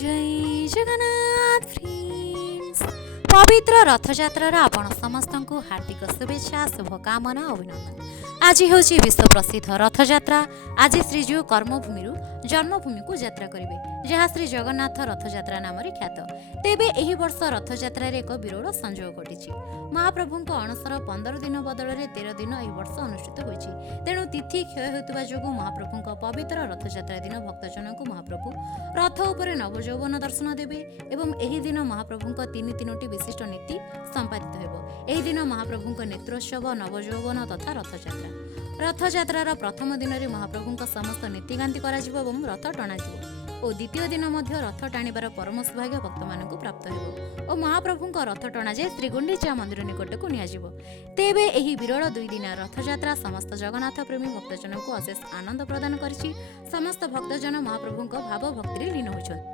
जय जगन्नाथ फ्रेंड्स। पवित्र रथयात्रार आपण समस्तଙ୍କୁ हार्दिक शुभेच्छा शुभकामना अभिनंदन। आज हूँ विश्व प्रसिद्ध रथयात्रा। आज श्रीजीव कर्मभूमि जन्मभूमि को यात्रा करेंगे, जहाँ श्री जगन्नाथ रथयात्रा नाम ख्यात। तेबे एही वर्ष रथयात्रार एक विरोध संयोग घटी। महाप्रभु अणसर 15 दिन बदल 13 दिन यह वर्ष अनुष्ठित होती। तेणु तिथि क्षय होता जो महाप्रभु पवित्र रथयात्रा दिन भक्तजन को महाप्रभु रथ उपर नवयौवन दर्शन देवे एवं एही दिन महाप्रभु 3 विशिष्ट नीति संपादित होब। एही दिन महाप्रभु नेत्रोत्सव, नवयौवन तथा रथयात्रा। रथयात्रार प्रथम दिन में महाप्रभु समस्त नीतिकांति एवं रथ टणाଯିव और द्वितीय दिन रथ टाणिबार परम सौभाग्य भक्त मानक प्राप्त हो। महाप्रभु रथ टणा जाए श्रीगुंडीचा मंदिर निकट को नियाजिव। तेबे एही विरल 2 दिन रथयात्रा समस्त जगन्नाथ प्रेमी भक्तजन को अशेष आनंद प्रदान करिछि। समस्त भक्तजन महाप्रभु भाव भक्ति लीन होइछन्।